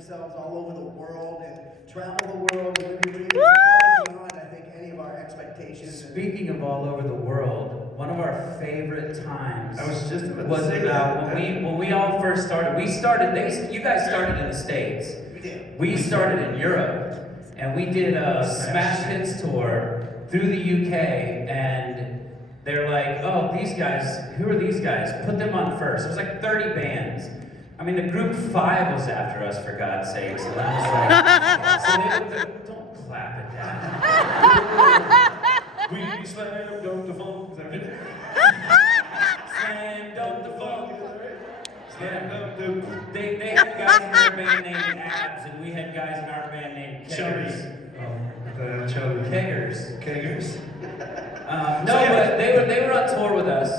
yourselves all over the world and travel the world and live your dreams far beyond, I think, any of our expectations. Speaking of all over the world, one of our favorite times I was just about to was say about that. when we all first started. You guys started in the States. We did. We started in Europe, and we did a Smash Hits tour through the UK, and they're like, oh, these guys, who are these guys? Put them on first. It was like 30 bands. I mean, the group 5 was after us, for God's sakes. And I was like, so don't clap at that. We slam dunk the funk. Is that right? Slam dunk the funk. Slam dunk the They had guys in their band named Abs, and we had guys in our band named Keggers. Chubby. Keggers. Keggers. No, but they were on tour with us,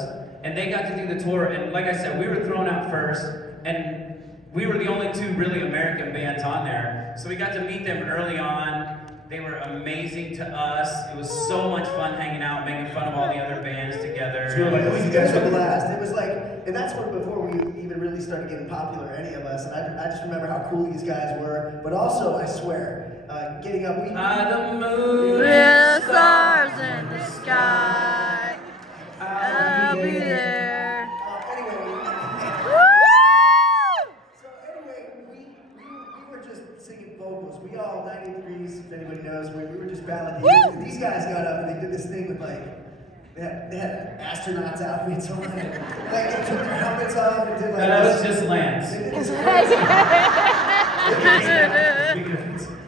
and they got to do the tour. And like I said, we were thrown out first, and we were the only 2 really American bands on there. So we got to meet them early on. They were amazing to us. It was so much fun hanging out, making fun of all the other bands together. So we were like, oh, You guys were blast. It was like, and that's when before we even really started getting popular, any of us. And I just remember how cool these guys were. But also, I swear, getting up, The moon With stars in the sky, I'll be there. Anyway, Woo! so anyway, we were just singing vocals. We all 93s, if anybody knows, we were just balladeers. And these guys got up and they did this thing with they had astronauts outfits on. And, they took their helmets off and did that was just Lance. They did this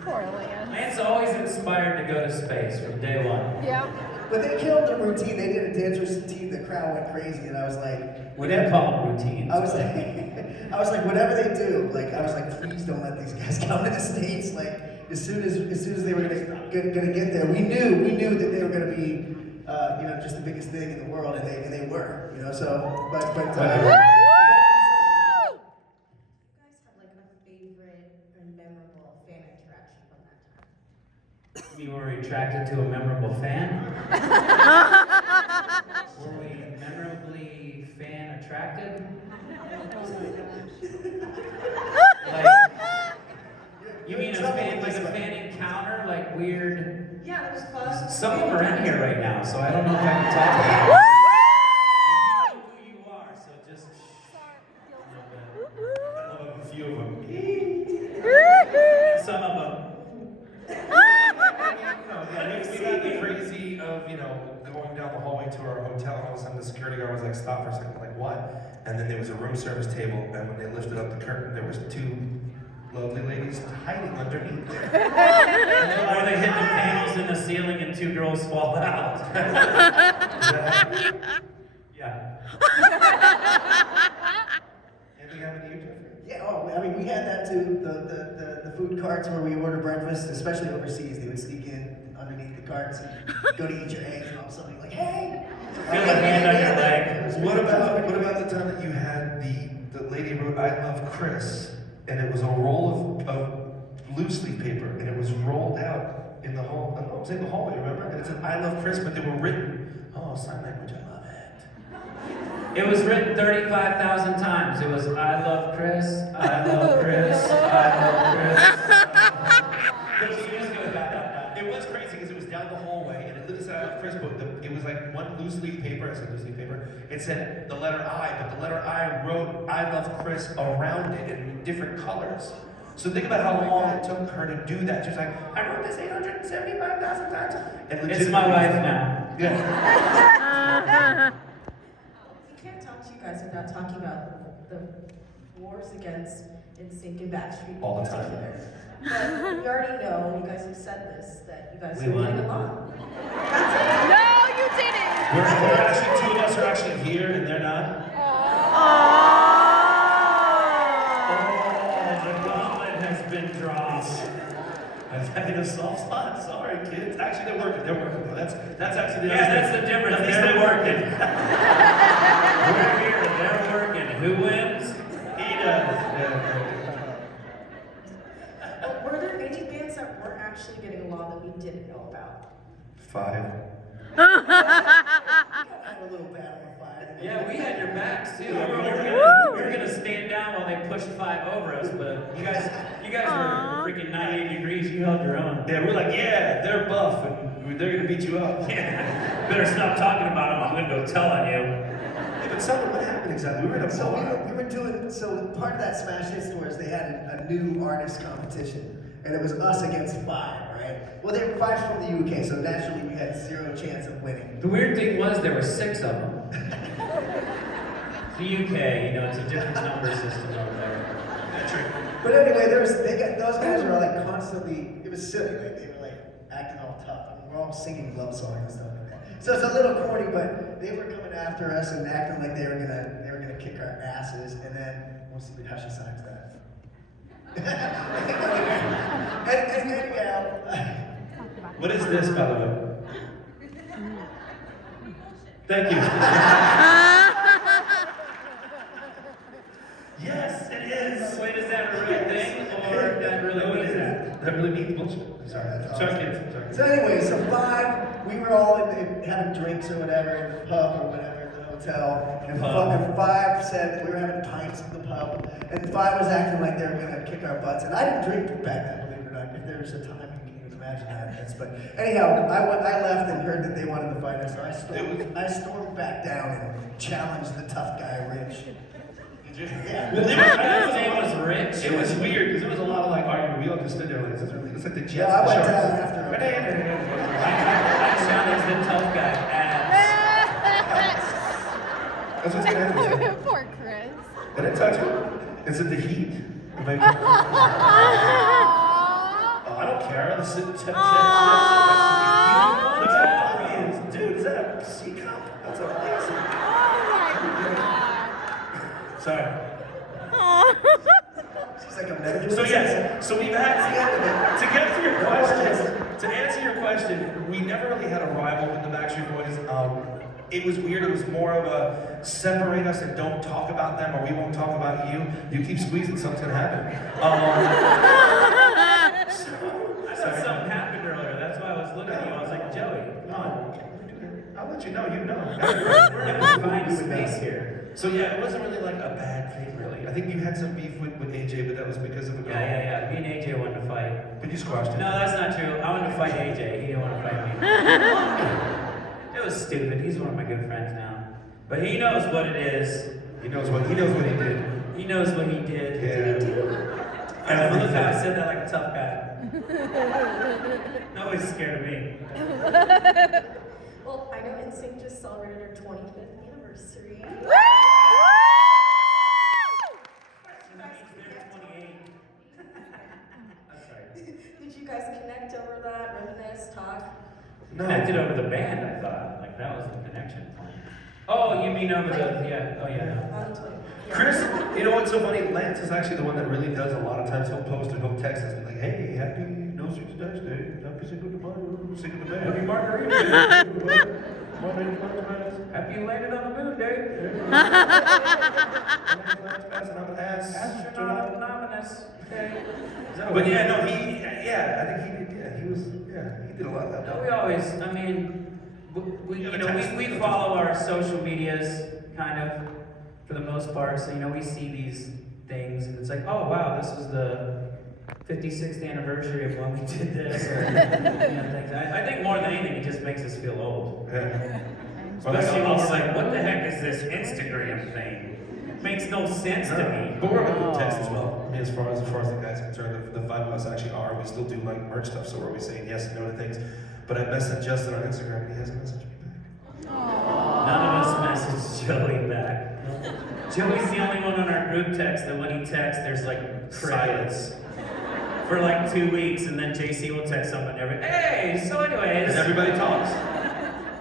Poor Lance. Lance always inspired to go to space from day one. Yeah. But they killed the routine. They did a dance routine. The crowd went crazy, and I was like, We didn't call them routines. I was like, whatever they do, I was like, please don't let these guys come to the States. Like, as soon as they were gonna get there, we knew that they were gonna be, just the biggest thing in the world, and they were, So, but. Woo! You guys have like a favorite or memorable fan interaction from that time? You were attracted to a memorable fan? Were we memorably fan attracted? You mean a fan encounter, like weird? Yeah, that was fun. Some of them are in here right now, so I don't know if I can talk about Woo! it. And you know who you are, so just I love a few of them. some of them. We got the crazy of, going down the hallway to our hotel, and all of a sudden the security guard was like, stop for a second, like, what? And then there was a room service table, and when they lifted up the curtain, there was 2 lovely ladies hiding underneath there. Or they hit the panels in the ceiling and 2 girls fall out. Yeah. Anything happen to you, Jeffrey? Yeah, we had that too. The food carts where we order breakfast, especially overseas, they would sneak in underneath the carts and go to eat your eggs, and all of a sudden, like, hey! Feel a hand on your leg. What about the time that you had the lady wrote "I love Chris" and it was a roll of loose leaf paper and it was rolled out in the hall. It was in the hallway, remember? And it said "I love Chris," but they were written. Oh, sign language, I love it. It was written 35,000 times. It was, I love Chris, I love Chris, I love Chris. You just go, dot, dot, dot. It was crazy because it was down the hallway and it literally said "I love Chris," but it was like one loose leaf paper. I said loose leaf paper. It said the letter I, but the letter I wrote "I love Chris" around it in different colors. So think about how long it took her to do that. She was like, I wrote this 875,000 times. And It's my life now. Yeah. We can't talk to you guys without talking about the wars against NSYNC and Backstreet All the in time. particular. But we already know, you guys have said this, that you guys We are won. getting along. No, you didn't. We're actually, 2 of us are actually here and they're not. Aww. Oh, the gauntlet has been dropped. I was having a soft spot. Sorry, kids. Actually, they're working. They're working. That's actually the Yeah, that's the difference. At least They're they're working. We're here, they're working. Who wins? He does. Were there any bands that weren't actually getting along that we didn't know about? 5. I had a little battle of fire. Yeah, we had your backs too. Yeah, We were Woo! gonna stand down while they pushed 5 over us, but you guys were freaking 98 degrees. You held your own. Yeah, we're like, yeah, they're buff, and they're gonna beat you up. Yeah. Better stop talking about them. I'm gonna go tell on you. Yeah, but tell me what happened exactly. We were in a So bar. we were doing, so part of that Smash Hits tour is they had a new artist competition. And it was us against 5, right? Well, they were 5 from the UK, so naturally we had 0 chance of winning. The weird thing was there were 6 of them. The UK, you know, it's a different number system over there. That's true. But anyway, those guys were like constantly, it was silly, like they were like acting all tough. And we're all singing love songs and stuff like that. So it's a little corny, but they were coming after us and acting like they were gonna kick our asses. And then we'll see how she signs that. and anyhow, What is this, by the way? Thank you. Yes, it is. Wait, is that a real thing, or that really What means is that? that? That really means bullshit. Sorry. That's Sorry, awesome. kids. Sorry. So anyway, so 5, we were all having drinks or whatever in the pub or whatever in the hotel, and fucking 5 said that we were having pints in the pub, and 5 was acting like they were gonna kick our butts, and I didn't drink back then, believe it or not. If there was a time, you can even imagine that. But anyhow, I left and heard that they wanted to fight us, so I stormed back down and challenged the tough guy, Rich. Yeah. Well, His name was Rich. It was weird because it was a lot of like arguing. We all just stood there like, it's like the Jets. Yeah, I and went the down Sharks. after him. I challenged the tough guy ass. That's what's gonna happen. Poor Chris. I didn't touch it. It's in the heat. Maybe. Aww. Oh, I don't care. I'll sit check. Aww. What's that? Dude, is that a C cup? That's amazing. Sorry. She's like, I'm never doing So this yes, again. so we've had to get to your question. To answer your question, we never really had a rival with the Backstreet Boys. It was weird. It was more of a separate us and don't talk about them, or we won't talk about you. You keep squeezing, something's gonna happen. I thought something happened earlier. That's why I was looking at you. I was like, Joey, No, I'll let you know. You know. we're in a confined space here. So yeah, it wasn't really like a bad thing, really. I think you had some beef with AJ, but that was because of a girl. Yeah. Me and AJ wanted to fight. But you squashed it. No, that's not true. I wanted to fight AJ. He didn't want to fight me. It was stupid. He's one of my good friends now. But he knows what it is. He knows what he did. He knows what he did. Yeah. I love how I said that like a tough guy. Nobody's scared of me. Well, I know NSYNC just celebrated their 25th anniversary. Did you guys connect over that, reminisce, talk? No. Connected over the band, I thought. Like that was the connection point. Oh, you mean over the, yeah. Oh, yeah. On 20. Yeah. Chris, you know what's so funny? Lance is actually the one that really does a lot of times. He'll post or he'll text us and be like, hey, happy No Strings Attached Day. Happy Cinco de Mayo. Cinco de Mayo. Happy Margarita Day. Happy you landed on the moon, Dave. Astronaut Anonymous. But yeah, no, I think he did a lot of that. No, we always, I mean, we follow our social medias kind of for the most part. So, we see these things and it's like, oh wow, this was the 56th anniversary of when we did this. Or, things. I think more than anything, it just makes us feel old. Yeah. Especially when we're like, what the heck is this Instagram thing? It makes no sense to me. But we're on a group text as well. I mean, as far as the guys are concerned, the 5 of us actually are. We still do like merch stuff, so we're always saying yes and no to things. But I messaged Justin on Instagram and he hasn't messaged me back. None of us messaged Joey back. Joey's the only one on our group text that when he texts, there's like silence for like 2 weeks, and then JC will text someone hey, so anyways. And everybody talks.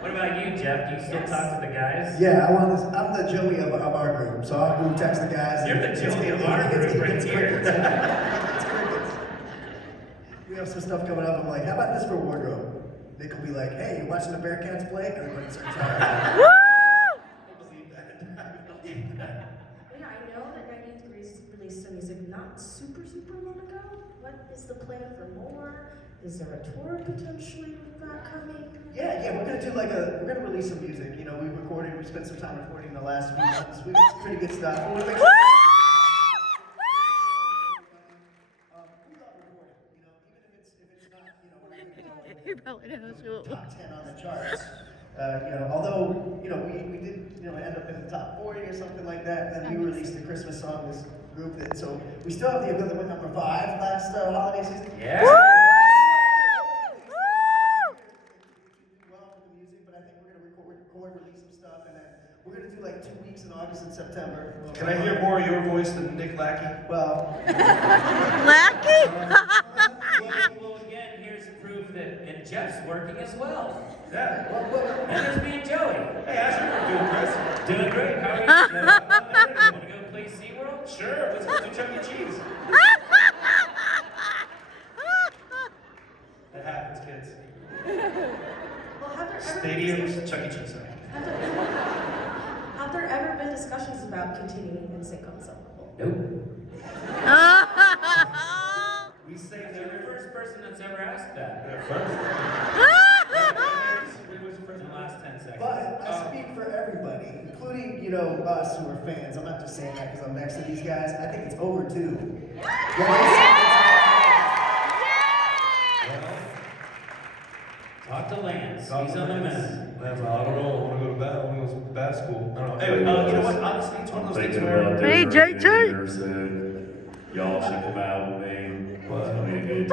What about you, Jeff? Do you still talk to the guys? Yeah, I'm the Joey of our group, so our group text the guys. You're the Joey of our group right here. It's crickets. We have some stuff coming up. I'm like, how about this for wardrobe? They could be like, hey, you watching the Bearcats play? Everybody starts talking. Yeah, I know that 90 Degrees released some music not super long ago. What is the plan for more? Is there a tour potentially with that coming? Yeah, we're gonna release some music. We spent some time recording the last few months. We got some pretty good stuff. We wanna make sure He probably knows who. top 10 on the charts. Although, we did, end up in the top 40 or something like that, and then we released a Christmas song, this group that, so we still have the ability to win number 5 last holiday season. Yeah. Well with the music, but I think we're gonna record, release some stuff, and then we're gonna do like 2 weeks in August and September. Can I hear more of your voice than Nick Lackey? Well, Lackey? Well, again, here's proof that, and Jeff's working as well. Yeah. And there's me and Joey. Hey, how's your doing, Chris? Doing great. How are you? You want to go play SeaWorld? Sure, let's go do Chuck E. Cheese. That happens, kids. Well, have there ever Stadiums, Chuck E. Cheese. Sorry. have there ever been discussions about continuing in sync on some level? Nope. We say You're the first person that's ever asked that They're first. in the last 10 seconds. but I speak for everybody, including, us who are fans. I'm not just saying that because I'm next to these guys. I think it's overdue. Talk to Lance. He's on the moon. I don't know. I want to go to bed. I want to go to bad school. I don't know. Anyway, you know what? Honestly, it's one of those things Thinking where. about Hey, different JT. engineers said, y'all should come out with me. What? I mean,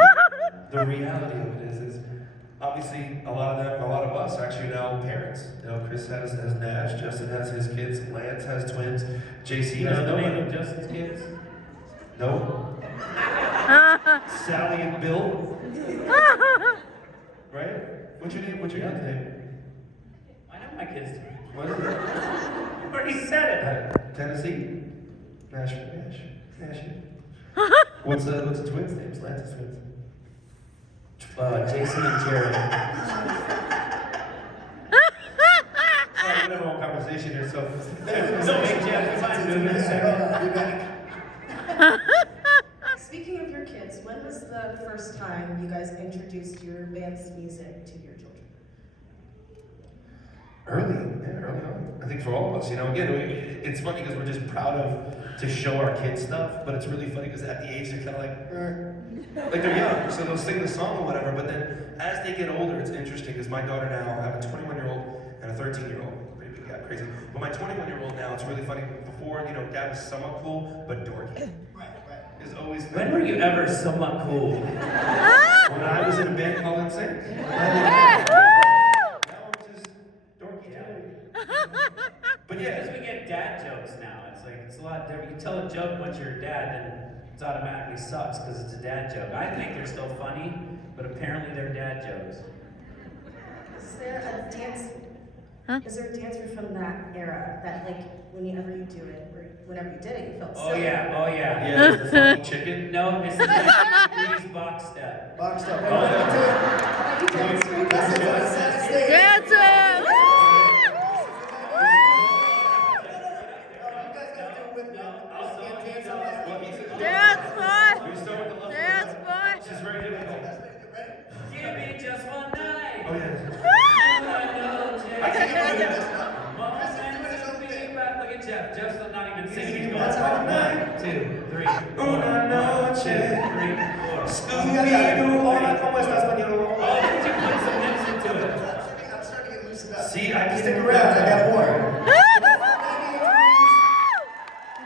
The reality of it is obviously a lot of us are actually now parents. Chris has Nash, Justin has his kids, Lance has twins, JC You has know the name nobody. of Justin's kids? No. Sally and Bill. Right? What's your name? What's your kid's name? I know my kids. What is it? You already said it. Tennessee. Nash. What's the twins' names? Lance's twins. Jason and Jared. We have a whole conversation here, so. So, hey, Jeff, you mind moving a second? Speaking of your kids, when was the first time you guys introduced your band's music to your children? Early on. I think for all of us, again, it's funny because we're just proud to show our kids stuff, but it's really funny because at the age they're kind of like they're young, so they'll sing the song or whatever, but then as they get older, it's interesting because my daughter now, I have a 21-year-old and a 13-year-old, pretty big guy, crazy, but my 21-year-old now, it's really funny, before, dad was somewhat cool, but dorky. Is always When were you ever somewhat cool? when I was in a band called NSYNC. Now I'm just dorky Joey. But yeah, Because we get dad jokes now. It's a lot different. You tell a joke once you're a dad, then it automatically sucks because it's a dad joke. I think they're still funny, but apparently they're dad jokes. Is there a dance? Is there a dancer from that era that, whenever you do it, or whenever you did it, you felt Oh silly? yeah. yeah, the funky chicken. No, it's the 90 degrees box step. Boxed up. You dance, right? That's it. That's the stage. Dance it! Woo! You guys gotta do it with me. I'll Dance solo. on that. Dance, boy! We start with the love Dance, song. boy! Which is very difficult. Give me just one night. Oh yeah. I can't even do this. Look at Jeff. Jeff's not even singing. He's going That's all right. 1, 2, 3. Una noche. 2, 3, 4. Scooby-Doo, hola, ¿cómo estás, pañuelo? Oh, did you put some nips into it? I'm starting to get loosened up. See, I Stick can around, I got more.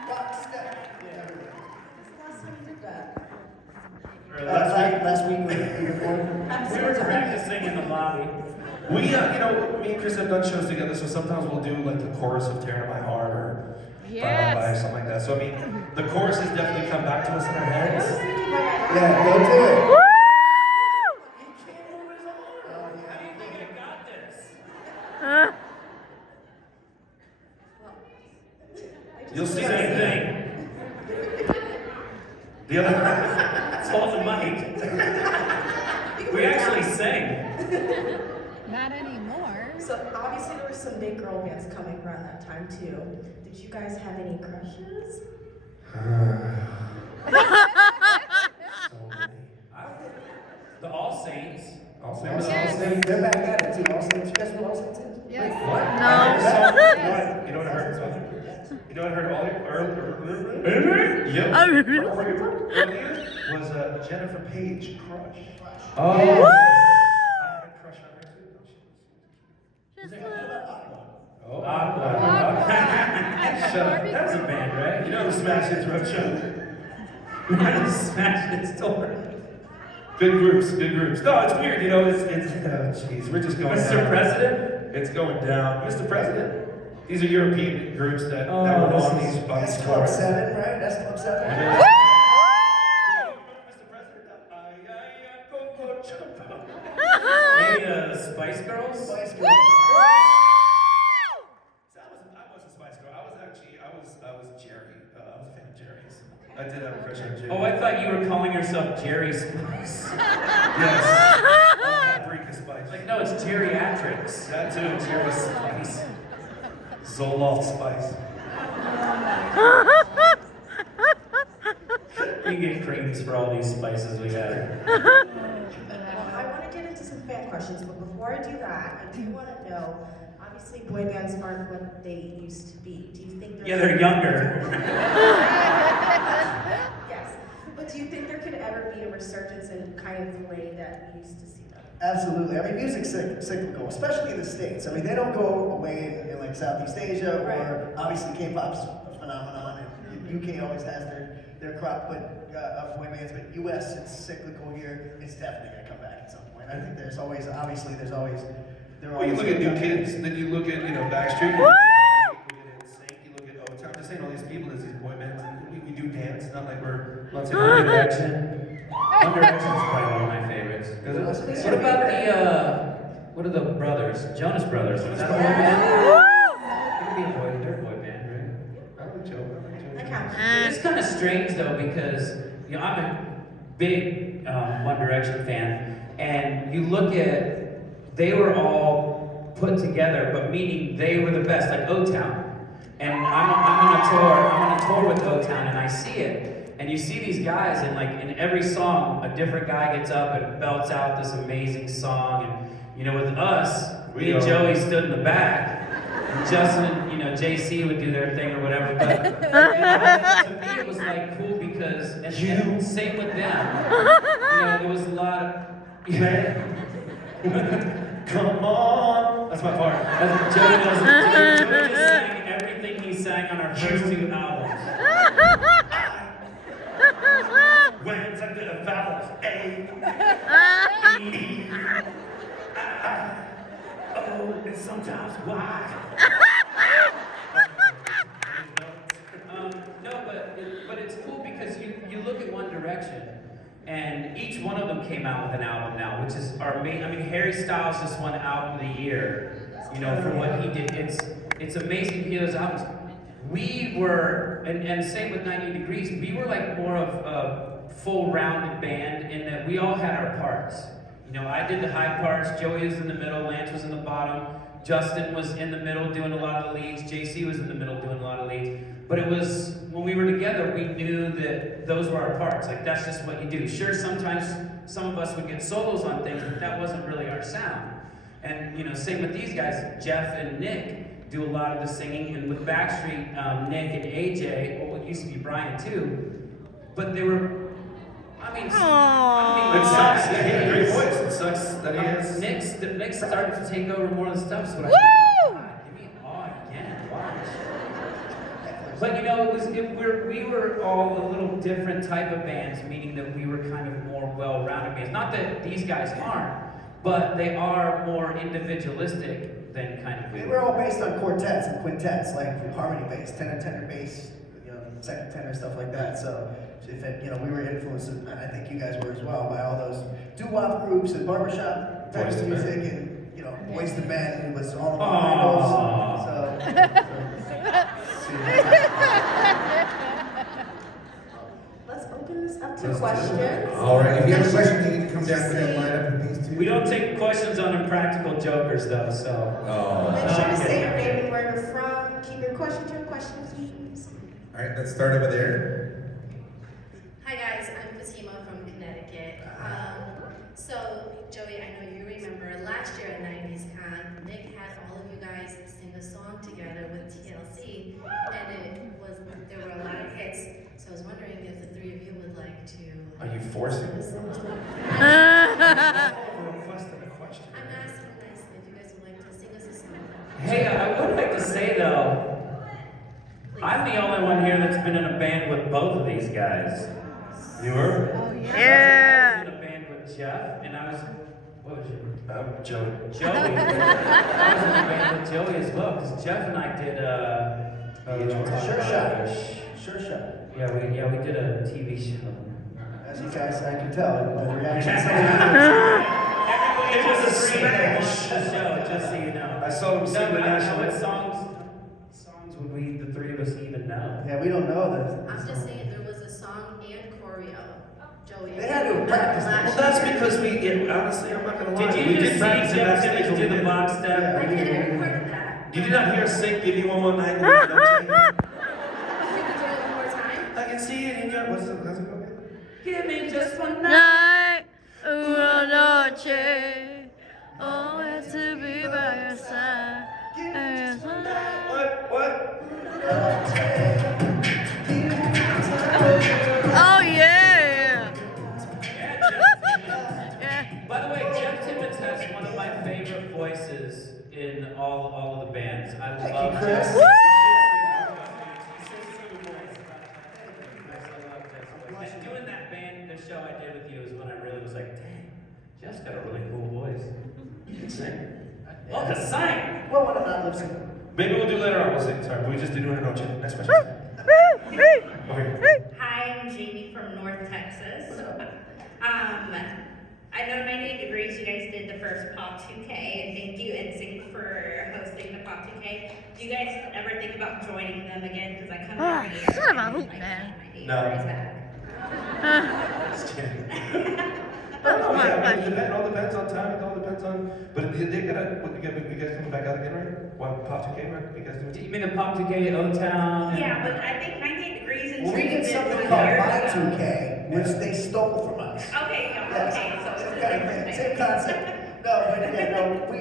Box step. Last time you did that? Last week we recorded. We were practicing in the lobby. We, me and Chris have done shows together, so sometimes we'll do like the chorus of Tearing My Heart or Yes. Bye Bye or something like that. So, the chorus has definitely come back to us in our heads. Yeah, go do it. Woo! How do you think I got this? You'll see Same that. thing. The other, It's all the mic. We actually sing. Not anymore. So obviously there were some big girl bands coming around that time too. Did you guys have any crushes? The All Saints. I'll say All it. Yes. Saints, they're back at it too. All Saints, you guys know All Saints is? Yes. What? No. You know what I heard? You know what I heard earlier? Yep. Earlier was Jennifer Page crush. Oh. I had Smash Hits Roadshow. We're on a Smash Hits tour. Good groups, good groups. No, it's weird, you know, it's oh jeez, we're just going Mr. down. President? It's going down. Mr. President. These are European groups that Oh, were this on is- these on That's these Club tours. 7, right? That's Club 7. Mr. President. Hey, Spice Girls? Spice Girls. I wasn't Spice Girl. I was Jerry. I was a fan of Jerry's. I did have a crush on Jerry. Oh, I thought you were calling yourself Jerry Spice. Yes. Paprika Spice. Like, no, it's geriatrics. That too, Jerry Spice. Zoloft Spice. You get creams for all these spices we have. Well, I want to get into some fan questions, but before I do that, I do want to know, obviously boy bands aren't what they used to be. Do you think Yeah, they're younger. Yes. But do you think there could ever be a resurgence in kind of the way that we used to see them? Absolutely. I mean, music's cyclical, especially in the States. I mean, they don't go away in like Southeast Asia, or obviously K-pop's a phenomenon, and UK always has their crop of boy bands, but US, it's cyclical here. It's definitely going to come back at some point. I think there's always, obviously, there Well, you always look at New gonna come. Kids, then you look at, you know, Backstreet, you look at NSYNC, you look at O-Town. I'm just saying all these people, there's these boy bands, and we do dance, not like we're, let's say, One Direction. One Direction is probably one of my favorites. What about what are the brothers? Jonas Brothers. Is that a boy band? It could be a boy, they're a boy band, right? I would joke. Okay. It's kind of strange though because I'm a big One Direction fan, and you look at they were all put together, but meaning they were the best, like O-Town. And I'm on a tour with O-Town, and I see it, and you see these guys, and like in every song, a different guy gets up and belts out this amazing song, and you know, with us, me and Joey stood in the back. Justin and, you know, JC would do their thing or whatever, but to me it was like cool because, and same with them, you know, there was a lot of, Come on! That's my part. Joey just sang everything he sang on our first two albums. When I did the vowels, A, E, I, O, and sometimes Y. No, but it's cool because you look at One Direction, and each one of them came out with an album now, which is our main. I mean, Harry Styles just won Album of the Year, you know, for what he did. It's amazing to hear those albums. We were, and same with 90 Degrees, we were like more of a full rounded band in that we all had our parts. You know, I did the high parts, Joey was in the middle, Lance was in the bottom, Justin was in the middle doing a lot of the leads, JC was in the middle doing a lot of leads. But it was, when we were together, we knew that those were our parts. Like, that's just what you do. Sure, sometimes some of us would get solos on things, but that wasn't really our sound. And, you know, same with these guys, Jeff and Nick do a lot of the singing, and with Backstreet, Nick and AJ, or what used to be Brian too, but they were, It sucks. He had a great voice. It sucks that he is. Nick started to take over more of the stuff, so I think, God, give me awe again, watch. But you know, we were all a little different type of bands, meaning that we were kind of more well-rounded bands. Not that these guys aren't, but they are more individualistic than kind of we They were. were all based on quartets and quintets, like harmony bass, tenor bass, you know, second tenor, stuff like that. So, if it, you know, we were influenced, and I think you guys were as well, by all those doo-wop groups and barbershop types of music, and you know, Boys to Men, who was all Aww. Let's open this up to questions. All right, if you have a question, you need to come down here and line up with these two. We don't take questions on Impractical Jokers, though, so. Oh. Make sure to Okay. say your name and where you're from. Keep your question to a question, please. All right, let's start over there. Hi guys, I'm Fatima from Connecticut. So Joey, I know you remember last year at 90s Con, Nick had all of you guys sing a song together with TLC, and there were a lot of hits. So I was wondering if the three of you would like to. Are you forcing me? I'm Requesting a question. asking nicely if you guys would like to sing us a song. Hey, I would like to say though, I'm the only one here that's been in a band with both of these guys. You were? Oh, I yeah. was in a band with Jeff, and I was, what was your? Joey. Joey. I was in a band with Joey as well, because Jeff and I did, Sure shot. Sure shot. Yeah, we did a TV show. As you guys, I can tell by the reaction. Everybody It was a just agreed to watch smash. the show, just so you know. I saw him No, sing but the I don't know national. what songs would we, the three of us, even know? Yeah, we don't know this. I'm just saying there was a song and choreo. Joey. They had to practice. Well, that's because honestly, I'm not gonna lie. Did we you just see practice it Jeff backstage Simmons when do we the did. box step? Yeah. I did, I recorded that. You did not hear us sing "Give Me One More Night"? You could do it one more time. I can see it in your. How's it go? Give me just one Night, una noche, always to be by your side. There's a night. What? Oh yeah. Yeah. By the way, Jeff Timmons has one of my favorite voices in all of the bands. I Thank love you, Chris. Jeff. Woo! And doing that band, the show I did with you is when I really was like, dang, Jeff's got a really cool voice. You can sing. Love to sing. Well, what about lip sync? Maybe we'll do later on. We'll sing. Sorry, we just did Una Noche. Next question. Over here. Hi, I'm Jamie from North Texas. I know 98 Degrees, you guys did the first Pop 2K, and thank you NSYNC for hosting the Pop 2K. Do you guys ever think about joining them again? Because I come every year. son of a and hoot, it's like, man. 98 No. Degrees back. Just kidding. Oh my Yeah, gosh. it all depends on time. It all depends on. But they gotta. You guys coming back out again, right? What Pop 2K, right? You guys doing? You mean the Pop 2K O-Town? Yeah, but I think 98 Degrees and Well, we did did something 2 called years My ago. 2K, which they stole from us. Okay, Yes. okay, so it's Same a kind of different thing, thing. same concept. No, but yeah, no, we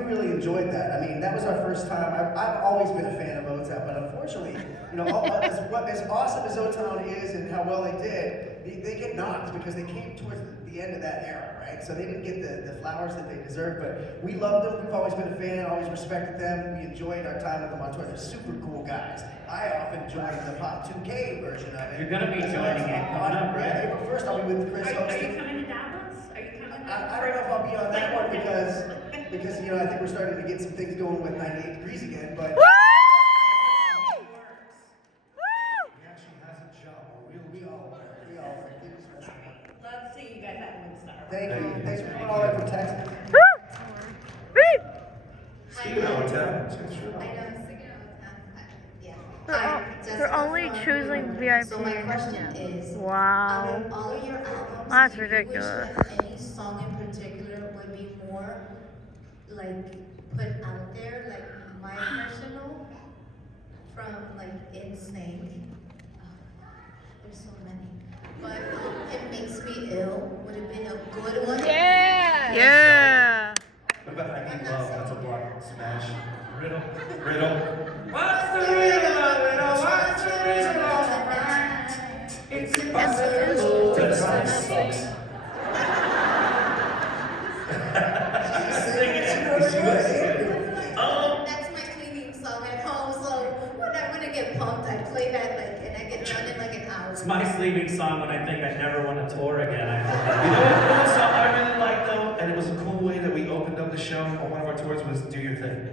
really enjoyed that. I mean, that was our first time. I've always been a fan of O-Town, but unfortunately, as awesome as O-Town is and how well they did, they get knocked because they came towards the end of that era, right? So they didn't get the flowers that they deserved, but we loved them. We've always been a fan, always respected them. We enjoyed our time with them on tour. They're super cool guys. I often join the Pop 2K version of it. You're gonna be joining it coming up, right? Yeah, April 1st, I'll be with Chris Are you hosting. coming to Dallas? Are you coming? I don't know if I'll be on that one because I think we're starting to get some things going with 98 Degrees again, but He actually has a job. we all work. Love to see you guys at Windstar. Thank you. Thanks for doing all that for Texas. Speaking of hotel, I know, I'm singing all the time. Yeah. They're Hi, all- Jessica they're only from choosing New VIP. So my question is, Wow. out of all of your albums, That's do you ridiculous. wish that any song in particular would be more like put out there, like my personal from like NSYNC? There's so many, but It Makes Me Ill would have been a good one. Yeah. Yeah. What about I Need Love? That's a block smash. Riddle. Riddle. What's the reason of it all? What's the reason of it? It's impossible to That song sucks. That's my cleaning song at home, so when I get pumped, I play that and I get done in like an hour. It's my sleeping song when I think I never want to tour again. You know what song I really like though, and it was a cool way that we opened up the show on one of our tours was "Do Your Thing."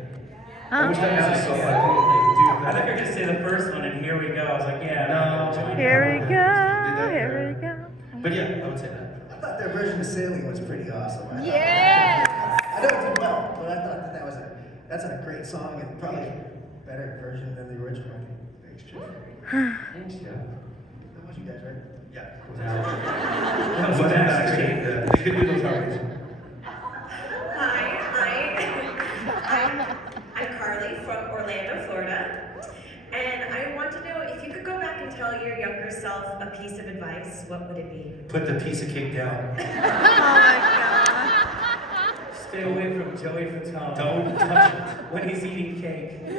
I wish that was a song like "Do Your Thing." I thought you were gonna say the first one, and here we go. I was like, yeah, I'm gonna join Here we you. go. Here we go. But yeah, I would say that. I thought their version of Sailing was pretty awesome. Yeah. I know it did well, but I thought that's a great song and probably a better version than the original. Thanks, Jeff. Thanks, Jeff. That was you guys, right? Yeah. That was But backstage. they could do those harmonies. Hi, I'm Carly from Orlando, Florida. And I want to know if you could go back and tell your younger self a piece of advice, what would it be? Put the piece of cake down. Oh my god. Stay away from Joey Fatone. Don't touch it. When he's eating cake. You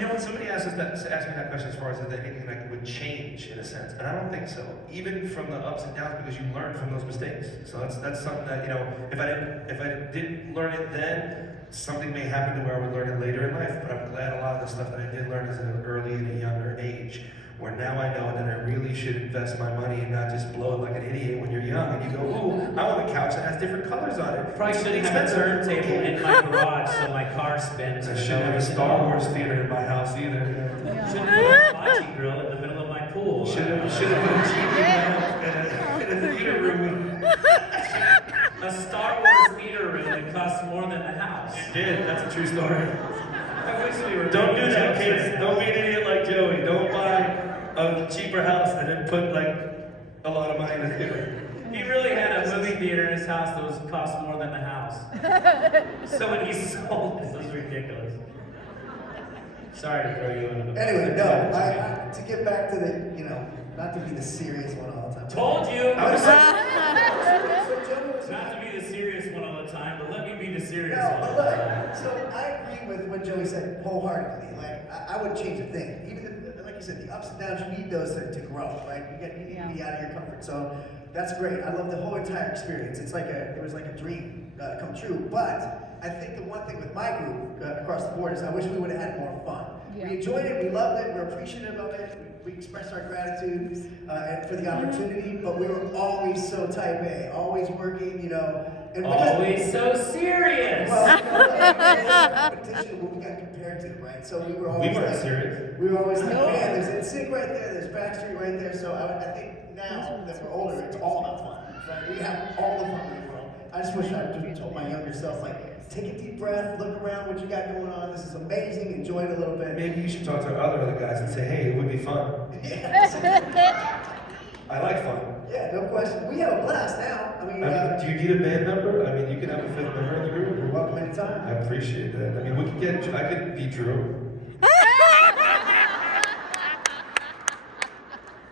know, when somebody asked me that question as far as is there anything that would change in a sense, and I don't think so. Even from the ups and downs, because you learn from those mistakes. So that's something that, you know, if I didn't learn it then, something may happen to where I would learn it later in life. But I'm glad a lot of the stuff that I did learn is at an early and a younger age, where now I know that I really should invest my money and not just blow it like an idiot when you're young and you go, ooh, I want a couch that has different colors on it. Probably shouldn't have a turntable in my garage so my car spins. I shouldn't have a Star Wars theater in my house either. Shouldn't have a hibachi grill in the middle of my pool. Should have put a TV in a theater room. A Star Wars theater room that costs more than the house. It did. That's a true story. I wish we were. Don't do making that, jokes kids. right Don't now. be an idiot like Joey. Don't buy a cheaper house and then put like a lot of money in the theater. He really had a movie theater in his house that was cost more than the house. So when he sold it, it was ridiculous. Sorry to throw you under the bus. Anyway, no, to get back to the, you know, not to be the serious one all the time. Told you. I was so Joey was Not to be the serious one all the time, but let me be the serious No, one. but all the time. look, so I agree with what Joey said wholeheartedly. Like, I wouldn't change a thing. Even like you said, the ups and downs, you need those to grow, right? You need to be out of your comfort zone. That's great. I love the whole entire experience. It was like a dream come true. But I think the one thing with my group across the board is I wish we would have had more fun. We enjoyed it, we loved it, we're appreciative of it. We expressed our gratitude and for the opportunity, but we were always so type A, always working, you know. And Always so serious. well, competition, what we got compared to, right? So we were always We weren't like, serious. we were always like, man, there's NSYNC right there, there's Backstreet right there. So I think now that we're older, it's all about fun, right? We have all the fun in the world. I just wish I would have told my younger self, like, take a deep breath, look around what you got going on. This is amazing. Enjoy it a little bit. Maybe you should talk to other guys and say, hey, it would be fun. I like fun. Yeah, no question. We have a blast now. I mean, Do you need a band member? I mean, you can have a fifth member in the group. you're welcome anytime. I appreciate that. I mean, I could be Drew.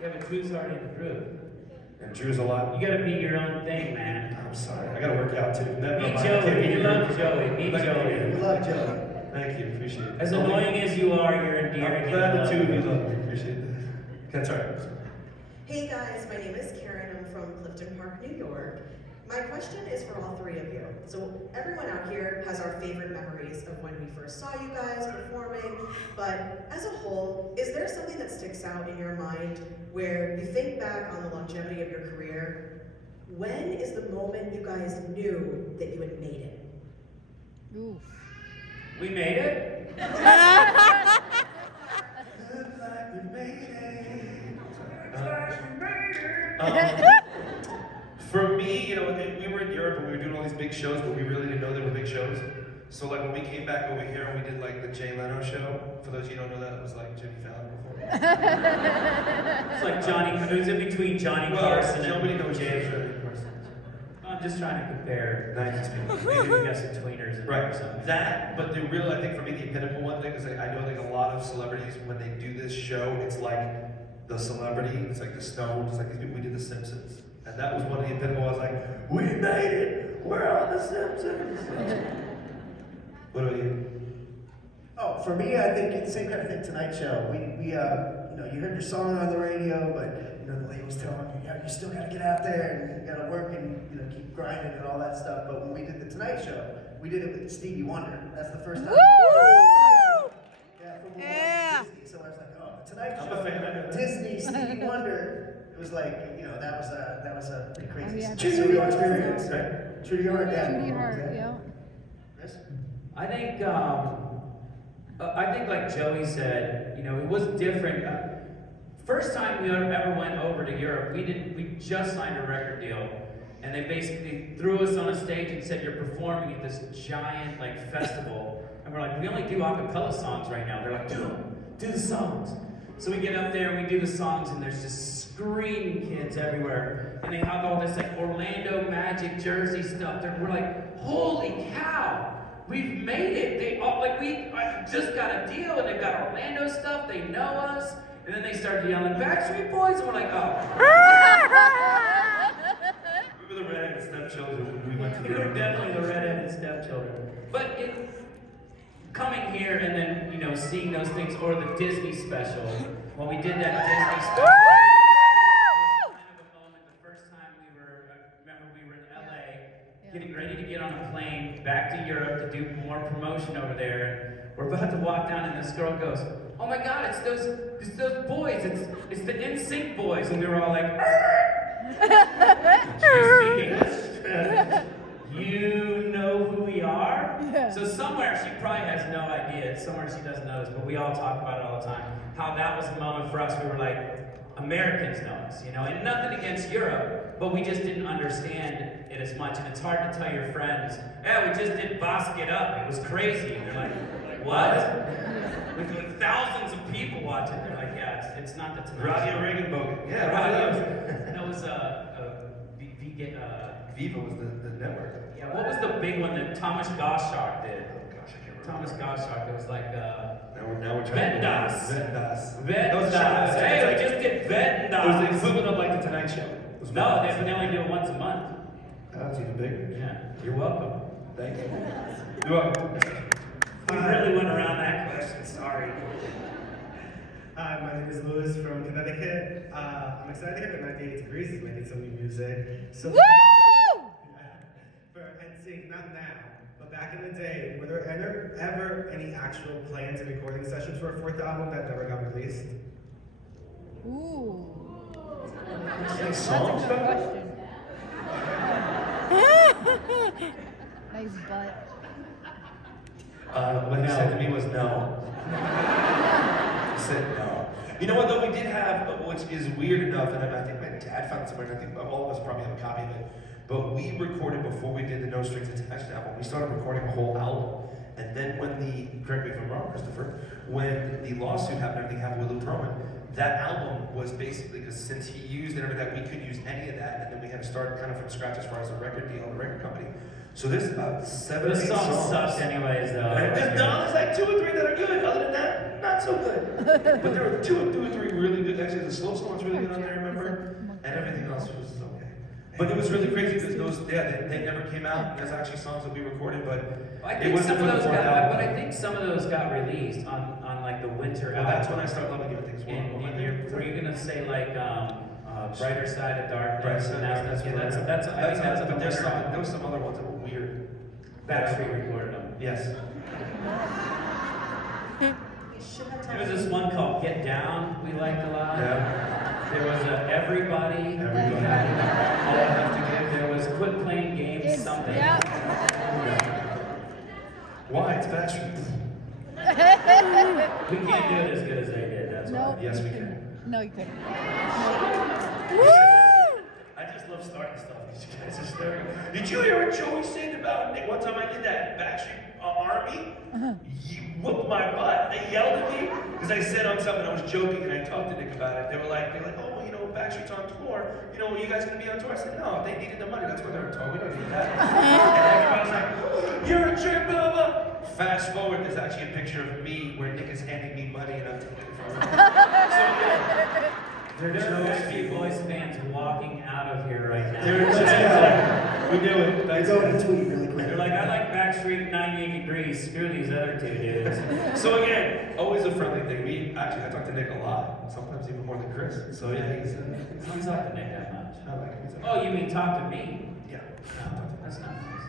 Yeah, but Drew's already in the group. And Drew's a lot. You gotta be your own thing, man. I'm sorry. I gotta work out too. Never Meet mind. Joey. You Can't love be Joey. Meet We Joey. love Joey. Thank you. Appreciate it. As annoying as you are, you're endearing. I'm glad the two of you love me. Appreciate it. That's all right. Hey guys, my name is Karen. I'm from Clifton Park, New York. My question is for all three of you. So everyone out here has our favorite memories of when we first saw you guys performing, but as a whole, is there something that sticks out in your mind where you think back on the longevity of your career? When is the moment you guys knew that you had made it? We made it. For me, you know, we were in Europe and we were doing all these big shows, but we really didn't know they were big shows. So like when we came back over here and we did like the Jay Leno show, for those of you who don't know that, it was like Jimmy Fallon before. It's like Johnny. It was in between Johnny Carson and nobody knows Jay. Jay Leno person. I'm just trying to compare. Nice people. Maybe we got some tweeners in there or Right. something. That, but the real, I think for me, the pinnacle one thing is I know like a lot of celebrities, when they do this show, it's like the celebrity, it's like the Stones, it's like these people, we did The Simpsons. And that was one of the pinnacle, I was like, we made it! We're on The Simpsons! What about you? Oh, for me, I think it's the same kind of thing. Tonight Show. You know, you heard your song on the radio, but you know the lady was telling you, yeah, you still got to get out there and you got to work and you know keep grinding and all that stuff. But when we did the Tonight Show, we did it with Stevie Wonder. That's the first time. Woo! Yeah, from Yeah. Disney. So I was like, oh, the Tonight I'm Show, a fan. Disney, Stevie Wonder. It was like, you know, that was a pretty crazy yeah, surreal experience, right? True to your heart, yeah. True to your heart, yeah. Chris? I think like Joey said, you know, it was different. First time we ever went over to Europe, we just signed a record deal, and they basically threw us on a stage and said, you're performing at this giant like festival, and we're like, we only do a cappella songs right now. They're like, do the songs. So we get up there and we do the songs, and there's just screaming kids everywhere, and they have all this like Orlando Magic jersey stuff. We're like, holy cow! We've made it. They all like I just got a deal, and they've got Orlando stuff. They know us, and then they started yelling Backstreet Boys, and we're like, oh. Remember the redheaded stepchildren when we went to We were Europe? definitely the redhead Disney special. When we did that Disney special, it was kind of a moment. The first time remember we were in LA, getting ready to get on a plane back to Europe to do more promotion over there. We're about to walk down, and this girl goes, "Oh my God, it's those boys. It's the NSYNC boys." And we were all like, "You know who we are?" So somewhere she probably has no idea. Somewhere she doesn't know this, but we all talk about it all the time. How that was the moment for us. We were like, Americans know us, you know, and nothing against Europe, but we just didn't understand it as much. And it's hard to tell your friends, "Yeah, we just did Basket Up. It was crazy." And they're like, "What?" With thousands of people watching, they're like, "Yeah, it's not the Tonight Show." Radio Regenbogen. Yeah, Radio. That was Viva was the network. yeah. What was the big one that Thomas Gottschalk did? Oh gosh, I can't remember. Thomas Gottschalk. It was like Now we're trying Vendas. Vendas. Vendas. Hey, we just did It was the Vendas. equivalent of like the Tonight Show. It was No, Vendas. they only do it once a month. That's even bigger. Yeah, you're welcome. Thank you. You're welcome. We really went around that question. Sorry. Hi, my name is Louis from Connecticut. I'm excited to hear that 98 Degrees is making some new music. So Woo! for NSYNC, not now, but back in the day, were there ever any actual plans and recording sessions for a fourth album that never got released? Ooh. Any That's songs a good about question. Nice butt. What he said to me was no. He said no. You know what though, we did have, which is weird enough, and I think my dad found it somewhere, and I think all of us probably have a copy of it, but we recorded before we did the No Strings Attached album. We started recording a whole album, and then when correct me if I'm wrong, Christopher, when the lawsuit happened, everything happened with Lou Pearlman, that album was basically, because since he used and everything, we could use any of that, and then we had to start kind of from scratch as far as the record deal and the record company. So there's about 7 or 8 This song songs. sucks anyways, though. There's like 2 or 3 that are good. Other than that, not so good. But there were 2 or 3 really good. Actually, the slow song's really good on there, remember? And everything else was okay. But it was really crazy because they never came out. There's actually songs that we recorded, but I it think wasn't some of for the those fourth got, album. but I think some of those got released on like the winter Well, that's when album. I started loving you. I think it's one. Were you gonna say like Brighter Side of Darkness? Right, so And that's I think that's a but there's winter there was some other ones that were weird. Backstreet recorded them. Yes. You should have There was told this one called Get Down we liked a lot. Yeah. There was Everybody. Everybody. All I have to give. There was Quit Playing Games It's, something. yeah. Why? It's Backstreet. We can't do it as good as they did. That's No. why. Yes, we can. No, you couldn't. I just love starting stuff because you guys are starting. Did you hear what Joey said about Nick? One time I did that Backstreet Army. You whooped my butt. They yelled at me because I said on something. I was joking and I talked to Nick about it. They were like, oh, well, you know, Backstreet's on tour. You know, you guys gonna be on tour? I said, no, they needed the money. That's what they were told. We don't need that. And everybody was like, you're a jerk, blah, blah. Fast forward, there's actually a picture of me where Nick is handing me money and I'm taking it from him. So yeah. There are Backstreet Boys fans walking out of here right now. They're just like, we do it. I go to tweet really quick. They're like, I like Backstreet 98 Degrees. Screw these other 2 dudes. So again, always a friendly thing. I talk to Nick a lot, sometimes even more than Chris. So yeah, he's Don't talk to Nick that much. I like him. Oh, you mean talk to me? Yeah. No, that's not nice.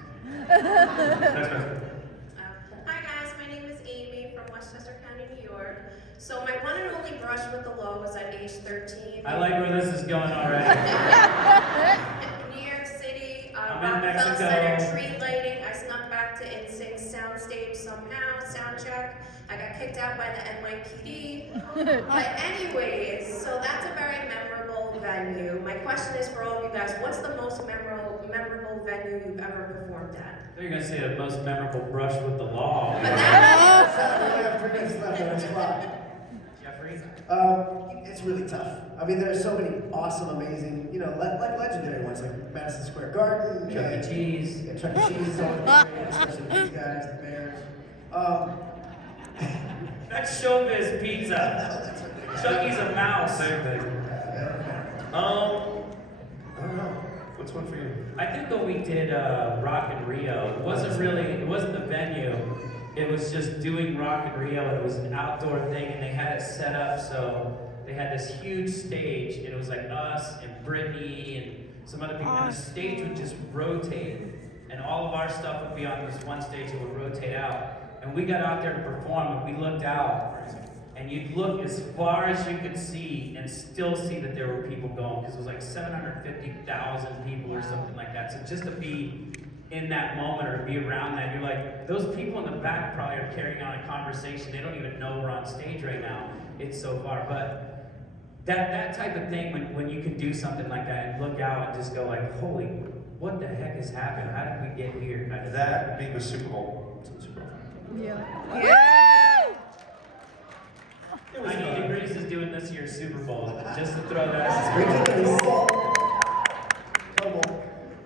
That's right. Hi guys, my name is Amy from Westchester County, New York. So my one and only brush with the law was at age 13. I like where this is going already. New York City, I'm in Rockefeller Mexico. Center, tree lighting. I snuck back to NSYNC soundstage somehow, sound check. I got kicked out by the NYPD. But anyways, so that's a very memorable venue. My question is for all of you guys, what's the most memorable venue you've ever performed at? You're gonna say the most memorable brush with the law. But that We only have 3 minutes left on this clock. Jeffrey? It's really tough. I mean, there's so many awesome, amazing, you know, like legendary ones, like Madison Square Garden, Chuck E. Cheese. Yeah, Chuck E. Cheese is always great, especially these guys, the Bears. That's Showbiz Pizza. That's what they Chucky's a mouse. Same thing. I don't know. What's one for you? I think when we did Rock in Rio, it wasn't the venue. it was just doing Rock in Rio. It was an outdoor thing, and they had it set up so they had this huge stage, and it was like us and Brittany and some other people, and the stage would just rotate, and all of our stuff would be on this one stage that would rotate out. And we got out there to perform, and we looked out, and you'd look as far as you could see and still see that there were people going, because it was like 750,000 people or something like that. So just to be in that moment or be around that, you're like, those people in the back probably are carrying on a conversation. They don't even know we're on stage right now. It's so far. But that type of thing, when you can do something like that and look out and just go like, holy, what the heck has happened? How did we get here? Kind of That being the Super Bowl. It's the Super Bowl. Yeah. 90 Degrees is doing this year's Super Bowl, just to throw that out. Ridiculous.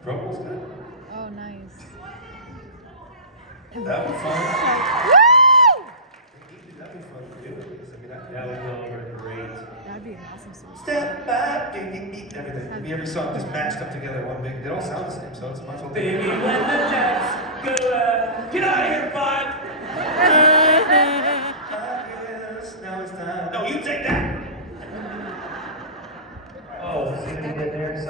Pro Bowl's good. Oh, nice. That was fun. Woo! That'd be fun to do. I mean, That would go over great. That'd be an awesome song. Step back, everything. Every song just matched up together, one big. They all sound the same, so it's much well. Baby, when